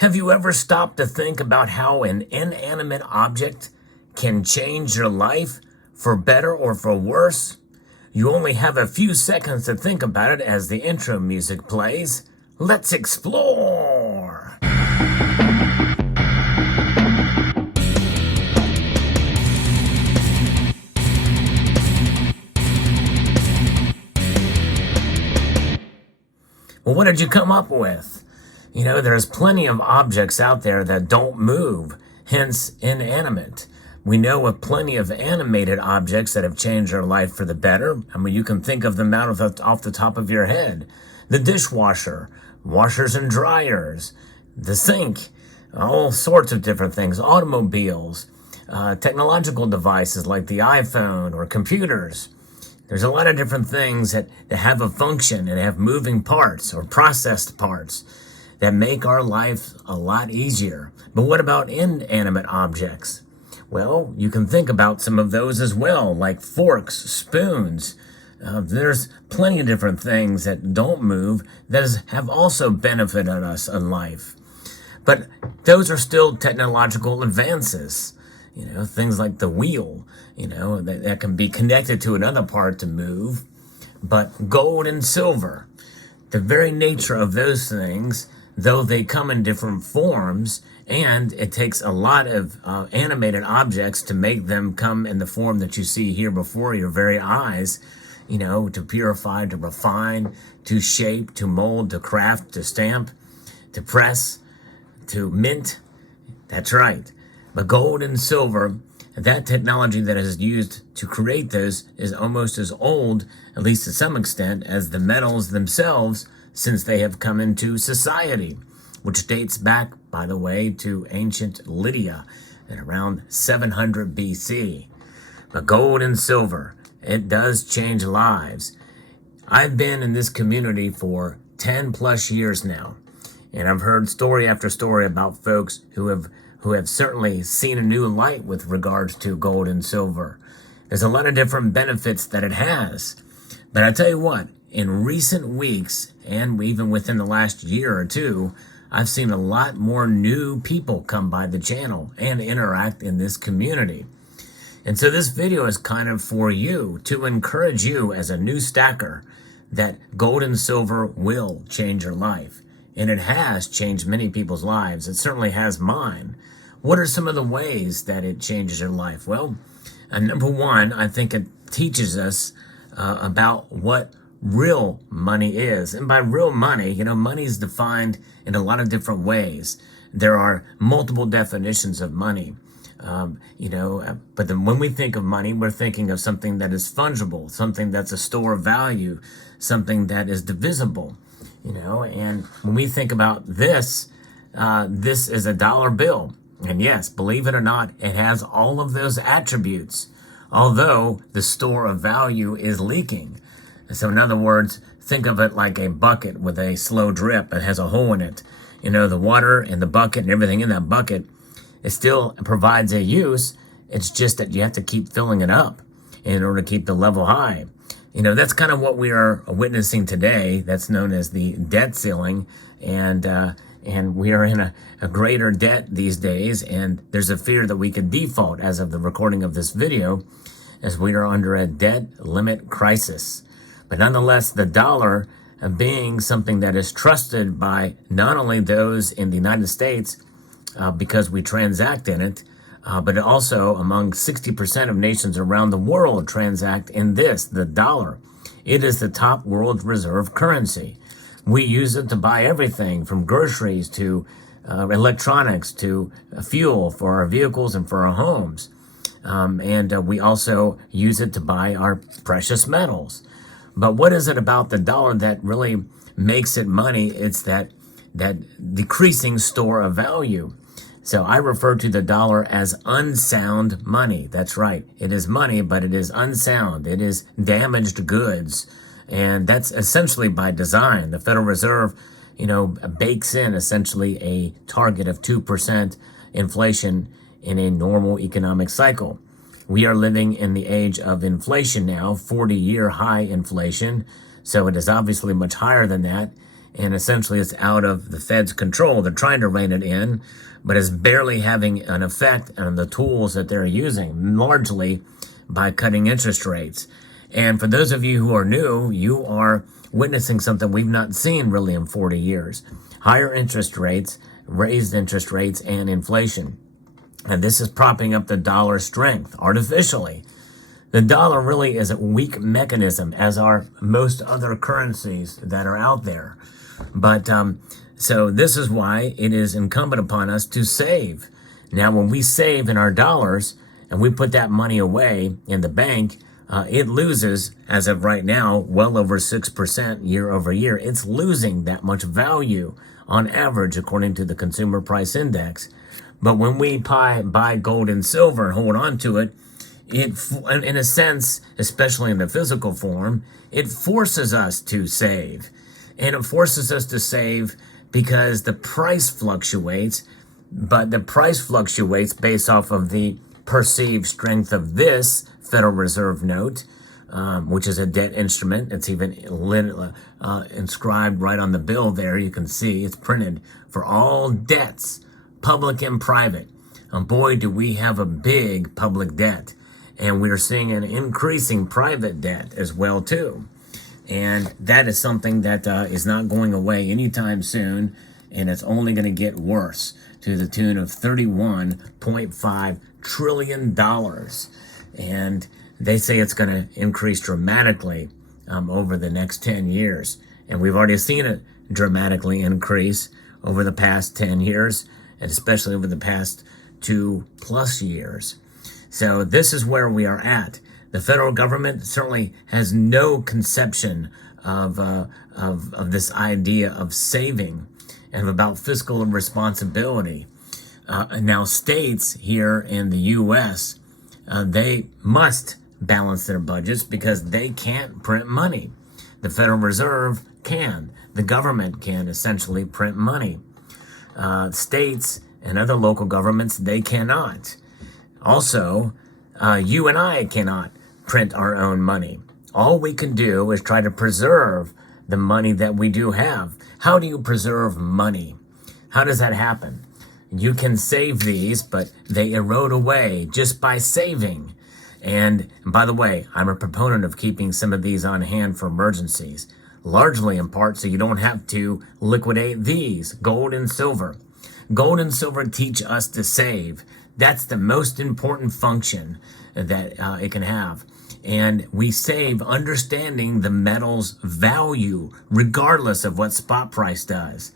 Have you ever stopped to think about how an inanimate object can change your life for better or for worse? You only have a few seconds to think about it as the intro music plays. Let's explore! Well, what did you come up with? You know, there's plenty of objects out there that don't move, hence inanimate. We know of plenty of animated objects that have changed our life for the better. I mean, you can think of them out off the top of your head. The dishwasher, washers and dryers, the sink, all sorts of different things, automobiles, technological devices like the iPhone or computers. There's a lot of different things that have a function and have moving parts or processed parts that make our life a lot easier. But what about inanimate objects? Well, you can think about some of those as well, like forks, spoons. There's plenty of different things that don't move that have also benefited us in life. But those are still technological advances. You know, things like the wheel, you know, that can be connected to another part to move. But gold and silver, the very nature of those things, though they come in different forms, and it takes a lot of animated objects to make them come in the form that you see here before your very eyes, you know, to purify, to refine, to shape, to mold, to craft, to stamp, to press, to mint. That's right. But gold and silver, that technology that is used to create those is almost as old, at least to some extent, as the metals themselves, since they have come into society, which dates back, by the way, to ancient Lydia at around 700 BC. But gold and silver, it does change lives. I've been in this community for 10 plus years now, and I've heard story after story about folks who have certainly seen a new light with regards to gold and silver. There's a lot of different benefits that it has. But I tell you what, in recent weeks, and even within the last year or two, I've seen a lot more new people come by the channel and interact in this community. And so this video is kind of for you, to encourage you as a new stacker that gold and silver will change your life. And it has changed many people's lives. It certainly has mine. What are some of the ways that it changes your life? Well, number one, I think it teaches us about what real money is. And by real money, you know, money is defined in a lot of different ways. There are multiple definitions of money, but then when we think of money, we're thinking of something that is fungible, something that's a store of value, something that is divisible, you know. And when we think about this, this is a dollar bill. And yes, believe it or not, it has all of those attributes, although the store of value is leaking. So in other words, think of it like a bucket with a slow drip. It has a hole in it. You know, the water and the bucket and everything in that bucket, it still provides a use. It's just that you have to keep filling it up in order to keep the level high. You know, that's kind of what we are witnessing today. That's known as the debt ceiling. And we are in a greater debt these days. And there's a fear that we could default as of the recording of this video, as we are under a debt limit crisis. But nonetheless, the dollar being something that is trusted by not only those in the United States because we transact in it, but also among 60% of nations around the world transact in this, the dollar. It is the top world reserve currency. We use it to buy everything from groceries to electronics to fuel for our vehicles and for our homes. And we also use it to buy our precious metals. But what is it about the dollar that really makes it money? It's that decreasing store of value. So I refer to the dollar as unsound money. That's right. It is money, but it is unsound. It is damaged goods. And that's essentially by design. The Federal Reserve, you know, bakes in essentially a target of 2% inflation in a normal economic cycle. We are living in the age of inflation now, 40-year high inflation. So it is obviously much higher than that. and essentially it's out of the Fed's control. They're trying to rein it in, but it's barely having an effect on the tools that they're using, largely by cutting interest rates. And for those of you who are new, you are witnessing something we've not seen really in 40 years. Higher interest rates, raised interest rates, and inflation. And this is propping up the dollar strength artificially. The dollar really is a weak mechanism, as are most other currencies that are out there. But so this is why it is incumbent upon us to save. Now, when we save in our dollars and we put that money away in the bank, it loses, as of right now, well over 6% year over year. It's losing that much value on average, according to the Consumer Price Index. But when we buy gold and silver and hold on to it, in a sense, especially in the physical form, it forces us to save. And it forces us to save because the price fluctuates, but the price fluctuates based off of the perceived strength of this Federal Reserve note, which is a debt instrument. It's even inscribed right on the bill there. You can see it's printed for all debts, public and private. And boy, do we have a big public debt. And we are seeing an increasing private debt as well, too. And that is something that is not going away anytime soon. And it's only going to get worse to the tune of $31.5 trillion. And they say it's going to increase dramatically over the next 10 years. And we've already seen it dramatically increase over the past 10 years, and especially over the past 2+ years. So this is where we are at. The federal government certainly has no conception of this idea of saving and about fiscal responsibility. Now, states here in the U.S., they must balance their budgets because they can't print money. The Federal Reserve can. The government can essentially print money. States and other local governments, they cannot. Also, you and I cannot print our own money. All we can do is try to preserve the money that we do have. How do you preserve money? How does that happen? You can save these, but they erode away just by saving. And by the way, I'm a proponent of keeping some of these on hand for emergencies, largely in part so you don't have to liquidate these, gold and silver. Gold and silver teach us to save. That's the most important function that it can have. And we save understanding the metal's value, regardless of what spot price does.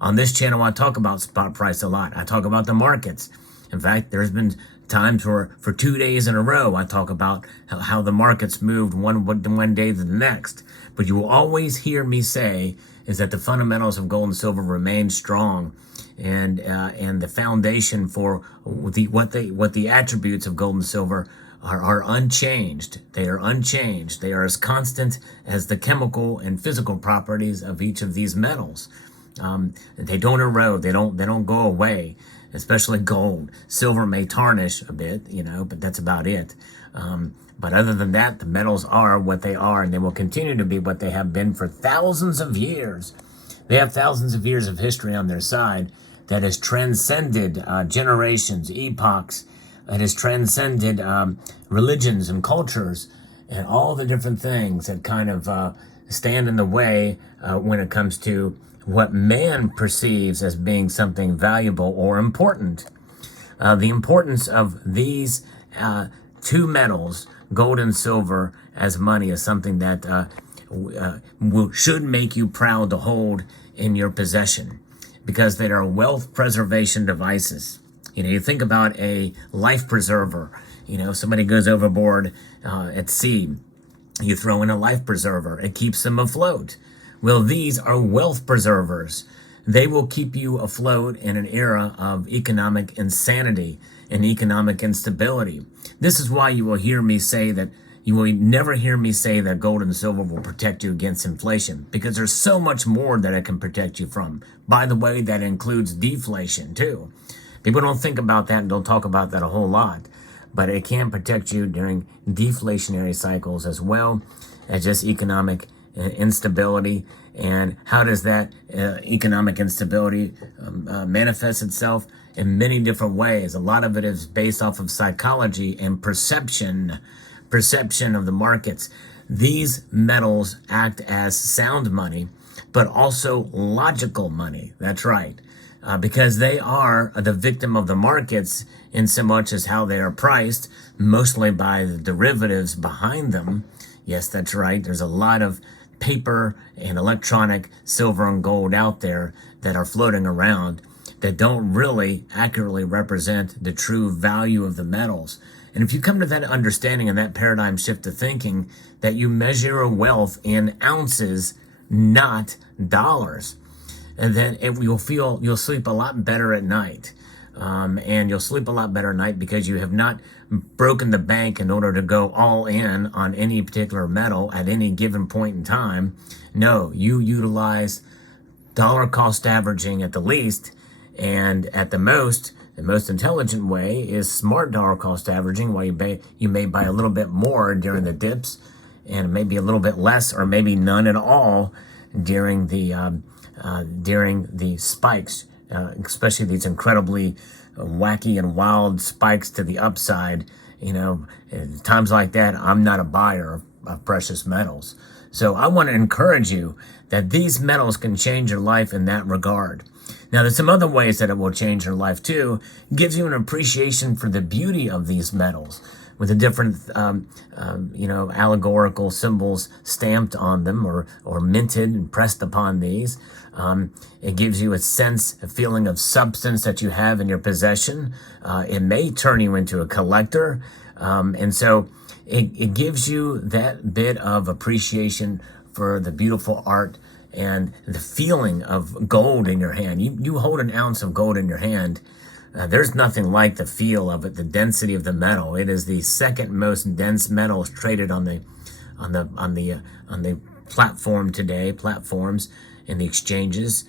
On this channel, I talk about spot price a lot. I talk about the markets. In fact, there's been times where for 2 days in a row, I talk about how the markets moved one day to the next. But you will always hear me say is that the fundamentals of gold and silver remain strong, and the foundation for what the attributes of gold and silver are unchanged. They are unchanged. They are as constant as the chemical and physical properties of each of these metals. They don't erode. They don't go away. Especially gold. Silver may tarnish a bit, but that's about it. But other than that, the metals are what they are, and they will continue to be what they have been for thousands of years. They have thousands of years of history on their side that has transcended generations, epochs. It has transcended religions and cultures and all the different things that kind of stand in the way when it comes to what man perceives as being something valuable or important. The importance of these two metals, gold and silver, as money is something that should make you proud to hold in your possession, because they are wealth preservation devices. You think about a life preserver. Somebody goes overboard at sea. You throw in a life preserver. It keeps them afloat. Well, these are wealth preservers. They will keep you afloat in an era of economic insanity and economic instability. This is why you will hear me say that you will never hear me say that gold and silver will protect you against inflation, because there's so much more that it can protect you from. By the way, that includes deflation too. People don't think about that and don't talk about that a whole lot, but it can protect you during deflationary cycles as well as just economic instability. And how does that economic instability manifest itself? In many different ways. A lot of it is based off of psychology and perception of the markets. These metals act as sound money, but also logical money. That's right. Because they are the victim of the markets in so much as how they are priced, mostly by the derivatives behind them. Yes, that's right. There's a lot of paper and electronic silver and gold out there that are floating around that don't really accurately represent the true value of the metals. And if you come to that understanding and that paradigm shift of thinking that you measure your wealth in ounces, not dollars, and then you'll sleep a lot better at night. And you'll sleep a lot better at night because you have not broken the bank in order to go all in on any particular metal at any given point in time. No, you utilize dollar cost averaging at the least, and at the most intelligent way is smart dollar cost averaging, while you may buy a little bit more during the dips and maybe a little bit less or maybe none at all during the spikes, especially these incredibly wacky and wild spikes to the upside. In times like that, I'm not a buyer of precious metals. So I want to encourage you that these metals can change your life in that regard. Now, there's some other ways that it will change your life too. It gives you an appreciation for the beauty of these metals with the different, allegorical symbols stamped on them or minted and pressed upon these. It gives you a feeling of substance that you have in your possession. It may turn you into a collector. And so it gives you that bit of appreciation for the beautiful art and the feeling of gold in your hand. You hold an ounce of gold in your hand. There's nothing like the feel of it, the density of the metal. It is the second most dense metals traded on the platforms in the exchanges.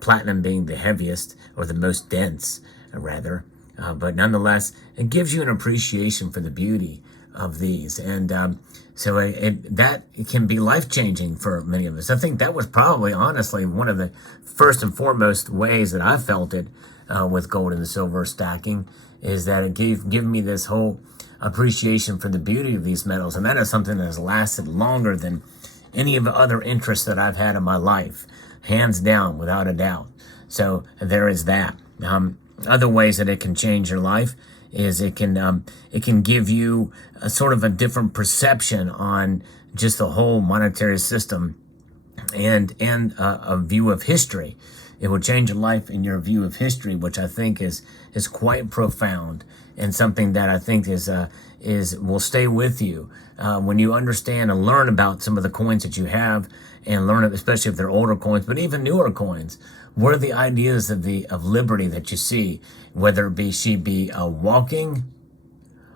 Platinum being the heaviest or the most dense, rather. But nonetheless, it gives you an appreciation for the beauty of these, and so that can be life-changing for many of us. I think that was probably, honestly, one of the first and foremost ways that I felt it with gold and silver stacking, is that it gave me this whole appreciation for the beauty of these metals, and that is something that has lasted longer than any of the other interests that I've had in my life, hands down, without a doubt. So there is that. Other ways that it can change your life is it can give you a sort of a different perception on just the whole monetary system and a view of history. It will change your life in your view of history, which I think is quite profound and something that I think will stay with you when you understand and learn about some of the coins that you have, and learn, especially if they're older coins, but even newer coins. What are the ideas of liberty that you see, whether she be walking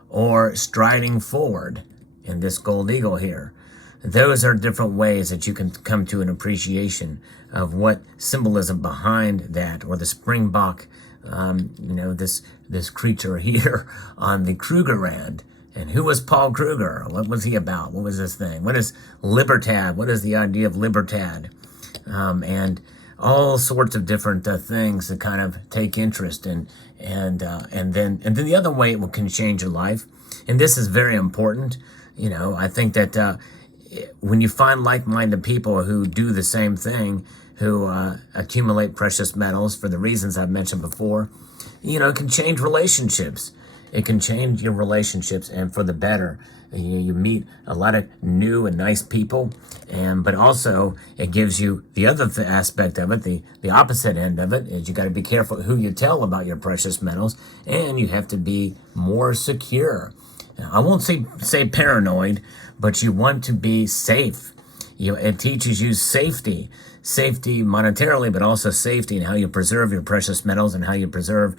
or striding forward in this gold eagle here? Those are different ways that you can come to an appreciation of what symbolism behind that, or the Springbok, this creature here on the Krugerrand. And who was Paul Kruger? What was he about? What was this thing? What is Libertad? What is the idea of Libertad? And all sorts of different things that kind of take interest in, and then the other way it can change your life, and this is very important. I think that when you find like-minded people who do the same thing, who accumulate precious metals for the reasons I've mentioned before, it can change relationships. It can change your relationships, and for the better. You meet a lot of new and nice people, but also it gives you the other aspect of it, the opposite end of it, is you got to be careful who you tell about your precious metals, and you have to be more secure. Now, I won't say paranoid, but you want to be safe. It teaches you safety monetarily, but also safety in how you preserve your precious metals and how you preserve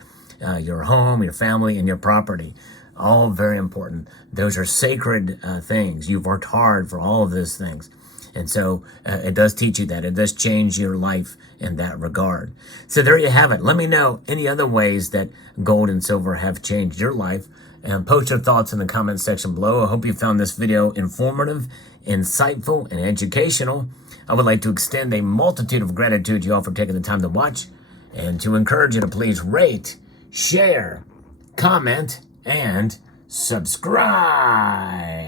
your home, your family, and your property. All very important. Those are sacred things. You've worked hard for all of those things. And so it does teach you that. It does change your life in that regard. So there you have it. Let me know any other ways that gold and silver have changed your life. And post your thoughts in the comment section below. I hope you found this video informative insightful, and educational. I would like to extend a multitude of gratitude to you all for taking the time to watch, and to encourage you to please rate, share, comment, and subscribe.